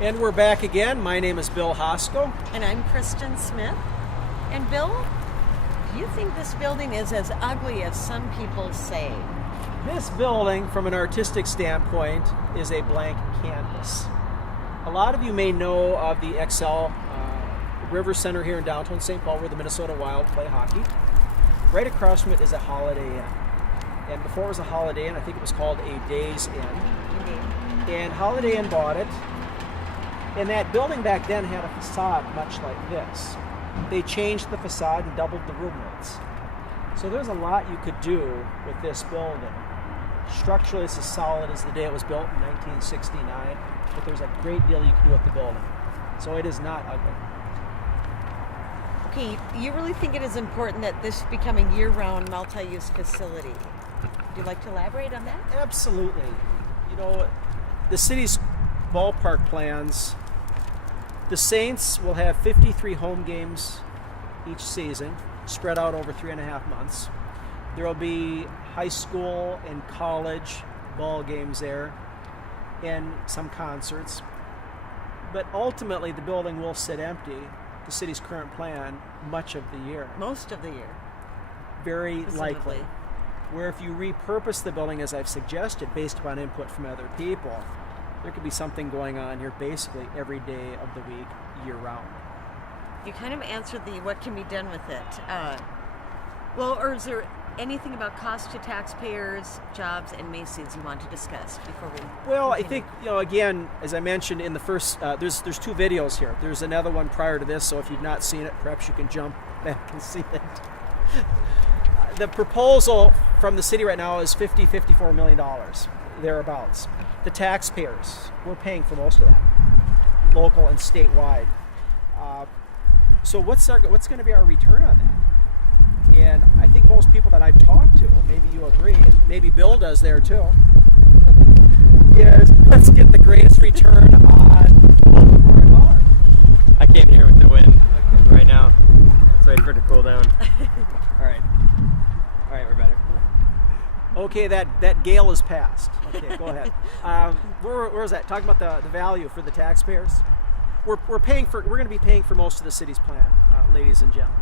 And we're back again. My name is Bill Hosko. And I'm Christin Smith. And Bill, do you think this building is as ugly as some people say? This building, from an artistic standpoint, is a blank canvas. A lot of you may know of the XL River Center here in downtown St. Paul, where the Minnesota Wild play hockey. Right across from it is a Holiday Inn. And before it was a Holiday Inn, I think it was called a Days Inn. Indeed. And Holiday Inn bought it. And that building back then had a facade much like this. They changed the facade and doubled the room rates. So there's a lot you could do with this building. Structurally, it's as solid as the day it was built in 1969, but there's a great deal you can do with the building. So it is not ugly. Okay, you really think it is important that this become a year-round multi-use facility? Would you like to elaborate on that? Absolutely. You know, the city's ballpark plans, the Saints will have 53 home games each season, spread out over 3.5 months. There will be high school and college ball games there and some concerts. But ultimately, the building will sit empty, the city's current plan, much of the year. Most of the year. Very Presumably. likely. Where if you repurpose the building, as I've suggested, based upon input from other people, there could be something going on here basically every day of the week, year-round. You kind of answered the what can be done with it. Or is there anything about cost to taxpayers, jobs, and Macy's you want to discuss before we Well, continue? I think, again, as I mentioned in the first, there's two videos here. There's another one prior to this, so if you've not seen it, perhaps you can jump back and see it. The proposal from the city right now is $54 million, thereabouts. The taxpayers, we're paying for most of that, local and statewide. So what's going to be our return on that? And I think most people that I've talked to, maybe you agree, and maybe Bill does there too, is let's get the greatest return on $1. I can't hear with the wind right now. Let's wait for it to cool down. All right, we're better. Okay, that gale is past. Okay, go ahead. Where was that? Talking about the value for the taxpayers. We're going to be paying for most of the city's plan, ladies and gentlemen.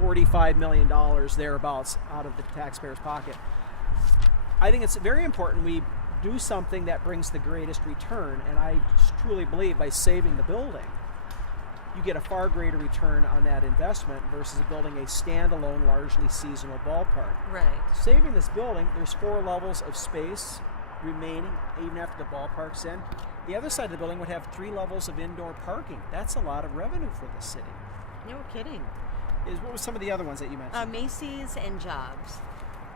$45 million thereabouts out of the taxpayer's pocket. I think it's very important we do something that brings the greatest return, and I truly believe by saving the building, you get a far greater return on that investment versus building a standalone, largely seasonal ballpark. Right. Saving this building, there's 4 levels of space remaining even after the ballpark's in. The other side of the building would have 3 levels of indoor parking. That's a lot of revenue for the city. No kidding. What were some of the other ones that you mentioned? Macy's and jobs.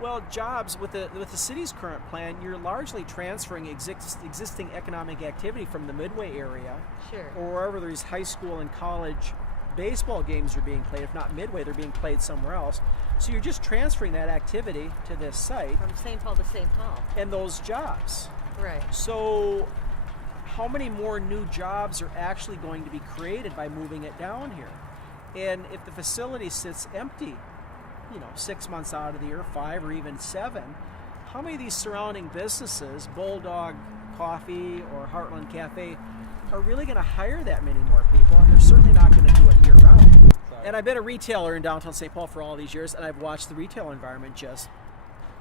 Well, jobs, with the city's current plan, you're largely transferring existing economic activity from the Midway area, Sure. or wherever these high school and college baseball games are being played. If not Midway, they're being played somewhere else. So you're just transferring that activity to this site. From St. Paul to St. Paul. And those jobs. Right. So how many more new jobs are actually going to be created by moving it down here? And if the facility sits empty, 6 months out of the year, 5 or even 7, how many of these surrounding businesses, Bulldog Coffee or Heartland Cafe, are really going to hire that many more people? And they're certainly not going to do it year round. And I've been a retailer in downtown St. Paul for all these years, and I've watched the retail environment just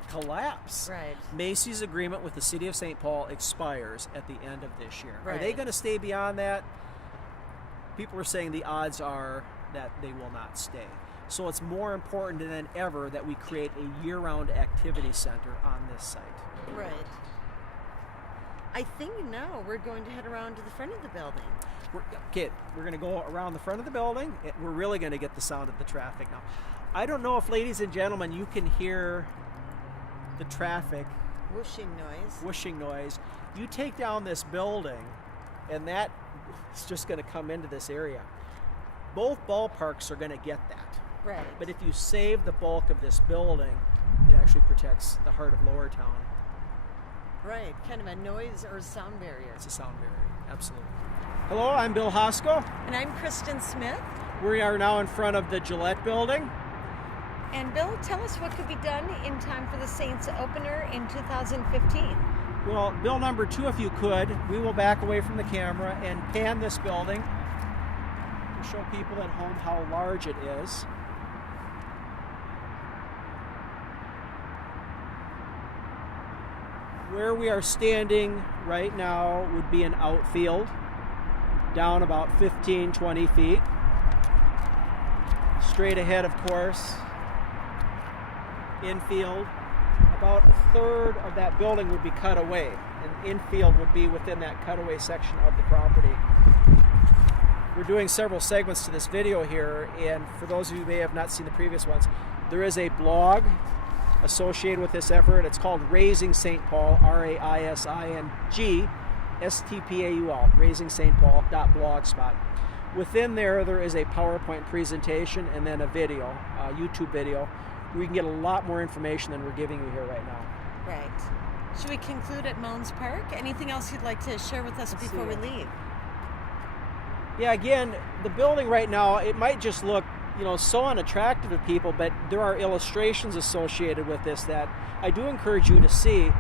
collapse. Right. Macy's agreement with the city of St. Paul expires at the end of this year. Right. Are they going to stay beyond that? People are saying the odds are that they will not stay. So it's more important than ever that we create a year-round activity center on this site. Right. I think now we're going to head around to the front of the building. We're going to go around the front of the building. We're really going to get the sound of the traffic now. I don't know if, ladies and gentlemen, you can hear the traffic. Whooshing noise. You take down this building, and that is just going to come into this area. Both ballparks are going to get that. Right. But if you save the bulk of this building, it actually protects the heart of Lowertown. Right, kind of a noise or sound barrier. It's a sound barrier, absolutely. Hello, I'm Bill Hosko. And I'm Christin Smith. We are now in front of the Gillette building. And Bill, tell us what could be done in time for the Saints opener in 2015. Well, bill number 2, if you could, we will back away from the camera and pan this building to show people at home how large it is. Where we are standing right now would be an outfield, down about 15-20 feet. Straight ahead, of course, infield. About a third of that building would be cut away, and infield would be within that cutaway section of the property. We're doing several segments to this video here, and for those of you who may have not seen the previous ones, there is a blog associated with this effort. It's called Raising St. Paul, RAISING STPAUL, raisingstpaul.blogspot. Within there is a PowerPoint presentation and then a video, a YouTube video. We can get a lot more information than we're giving you here right now. Right. Should we conclude at Mounds Park? Anything else you'd like to share with us before we leave? Yeah, again, the building right now, it might just look, so unattractive to people, but there are illustrations associated with this that I do encourage you to see,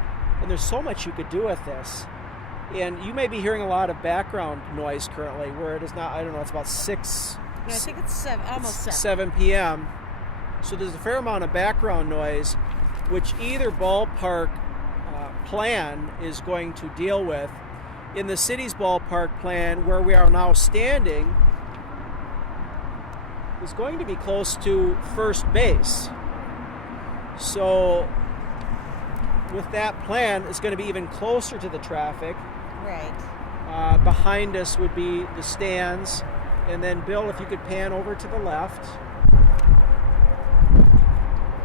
and there's so much you could do with this. And you may be hearing a lot of background noise currently, where it is not, I don't know, it's about 6. Yeah, I think it's almost 7 p.m. So there's a fair amount of background noise, which either ballpark plan is going to deal with. In the city's ballpark plan, where we are now standing, is going to be close to first base. So with that plan, it's going to be even closer to the traffic. Right. Behind us would be the stands. And then, Bill, if you could pan over to the left.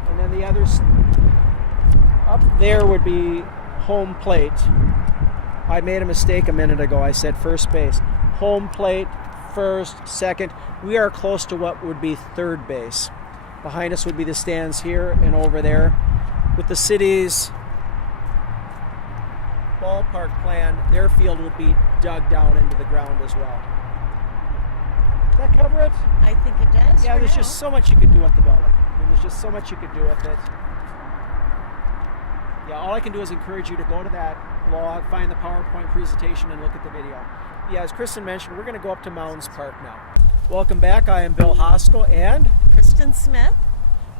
And then the others up there would be home plate. I made a mistake a minute ago. I said first base. Home plate, first, second. We are close to what would be third base. Behind us would be the stands here and over there. With the city's ballpark plan, their field would be dug down into the ground as well. Does that cover it? I think it does. Yeah, there's just so much you could do with the building. There's just so much you could do with it. Yeah, all I can do is encourage you to go to that blog, find the PowerPoint presentation, and look at the video. Yeah, as Kristen mentioned, we're going to go up to Mounds Park now. Welcome back. I am Bill Hosko and Christin Smith.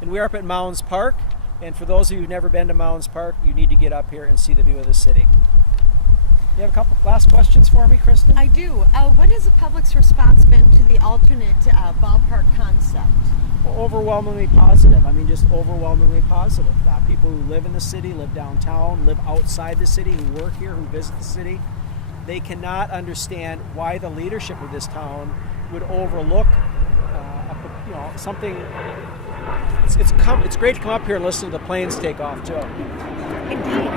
And we are up at Mounds Park. And for those of you who've never been to Mounds Park, you need to get up here and see the view of the city. You have a couple last questions for me, Kristen? I do. What has the public's response been to the alternate ballpark concept? Well, overwhelmingly positive. I mean, just overwhelmingly positive. People who live in the city, live downtown, live outside the city, who work here, who visit the city, they cannot understand why the leadership of this town would overlook something. It's great to come up here and listen to the planes take off too. Indeed.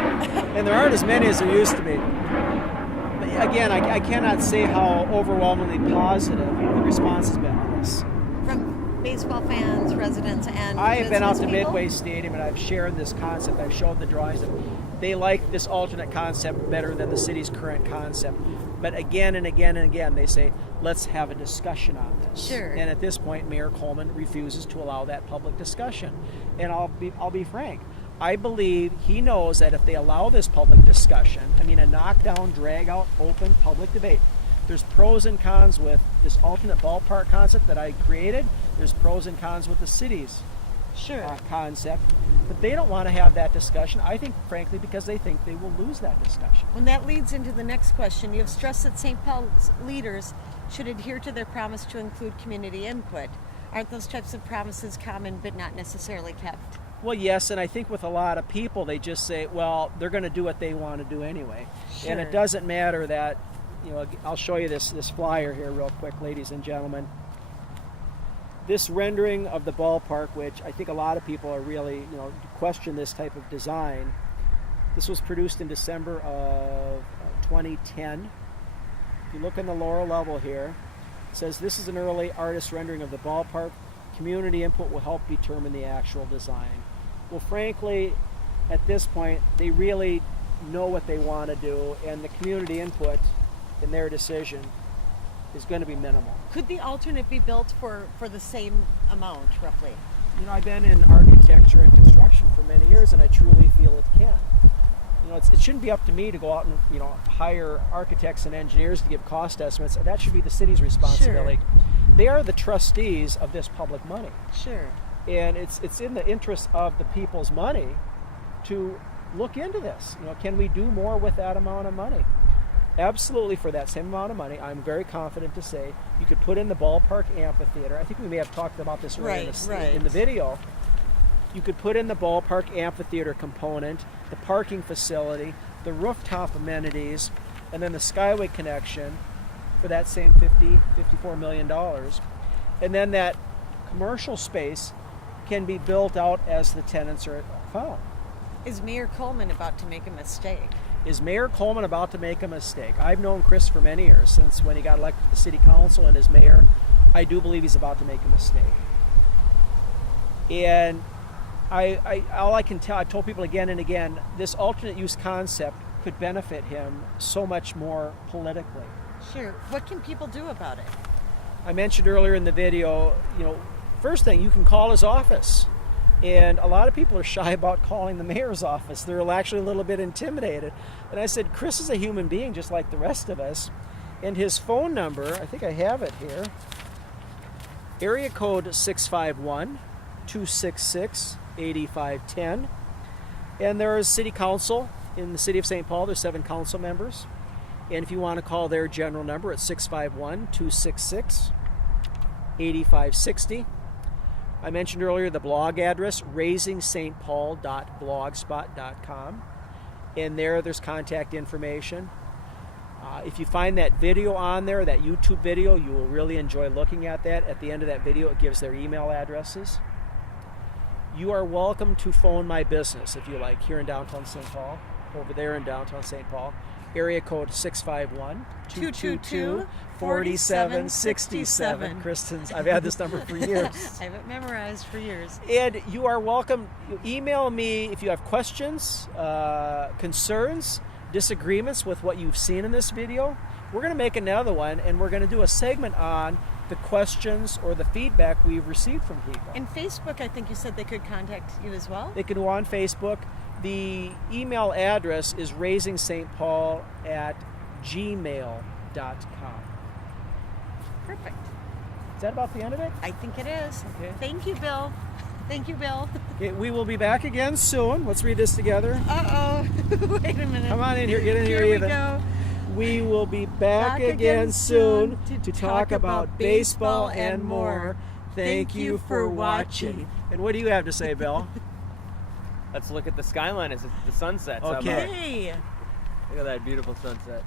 And there aren't as many as there used to be. But again, I cannot say how overwhelmingly positive the response has been on this. From baseball fans, residents, and I have been out to people? Midway Stadium and I've shared this concept. I've showed the drawings. They like this alternate concept better than the city's current concept. But again and again and again, they say, let's have a discussion on this. Sure. And at this point, Mayor Coleman refuses to allow that public discussion. And I'll be frank. I believe he knows that if they allow this public discussion, a knockdown, drag-out, open public debate, there's pros and cons with this alternate ballpark concept that I created. There's pros and cons with the city's concept. But they don't want to have that discussion, I think, frankly, because they think they will lose that discussion. And that leads into the next question. You have stressed that St. Paul's leaders should adhere to their promise to include community input. Aren't those types of promises common but not necessarily kept? Well, yes, and I think with a lot of people, they just say, well, they're going to do what they want to do anyway. Sure. And it doesn't matter that, I'll show you this flyer here real quick, ladies and gentlemen. This rendering of the ballpark, which I think a lot of people are really, question this type of design. This was produced in December of 2010. If you look in the lower level here, it says this is an early artist rendering of the ballpark. Community input will help determine the actual design. Well, frankly, at this point, they really know what they want to do, and the community input in their decision is going to be minimal. Could the alternate be built for the same amount, roughly? I've been in architecture and construction for many years, and I truly feel it can. it shouldn't be up to me to go out and hire architects and engineers to give cost estimates. That should be the city's responsibility. Sure. They are the trustees of this public money, Sure. and it's in the interest of the people's money to look into this. Can we do more with that amount of money? Absolutely, for that same amount of money, I'm very confident to say you could put in the ballpark amphitheater. I think we may have talked about this earlier in the video. You could put in the ballpark amphitheater component, the parking facility, the rooftop amenities, and then the Skyway connection for that same $54 million. And then that commercial space can be built out as the tenants are found. Is Mayor Coleman about to make a mistake? Is Mayor Coleman about to make a mistake? I've known Chris for many years, since when he got elected to the city council and as mayor. I do believe he's about to make a mistake. And all I can tell, I've told people again and again, this alternate use concept could benefit him so much more politically. Sure. What can people do about it? I mentioned earlier in the video, first thing, you can call his office. And a lot of people are shy about calling the mayor's office. They're actually a little bit intimidated. And I said, Chris is a human being just like the rest of us. And his phone number, I think I have it here, area code 651-266-8510. And there is city council in the city of St. Paul. There's 7 council members. And if you want to call their general number, it's 651-266-8560. I mentioned earlier the blog address, raisingstpaul.blogspot.com. And there's contact information. If you find that video on there, that YouTube video, you will really enjoy looking at that. At the end of that video, it gives their email addresses. You are welcome to phone my business if you like, here in downtown St. Paul, over there in downtown St. Paul. Area code 651-222-4767. Kristen's, I've had this number for years. I have it memorized for years. And you are welcome. Email me if you have questions, concerns, disagreements with what you've seen in this video. We're going to make another one, and we're going to do a segment on the questions or the feedback we've received from people. And Facebook, I think you said they could contact you as well? They can go on Facebook. The email address is raisingstpaul@gmail.com. Perfect. Is that about the end of it? I think it is. Okay. Thank you, Bill. Thank you, Bill. Okay, we will be back again soon. Let's read this together. Uh-oh. Wait a minute. Come on in here. Get in here, Here Eva. we go. We will be back again soon to talk about baseball and more. Thank you for watching. And what do you have to say, Bill? Let's look at the skyline as the sun sets. Okay. Hey. Look at that beautiful sunset.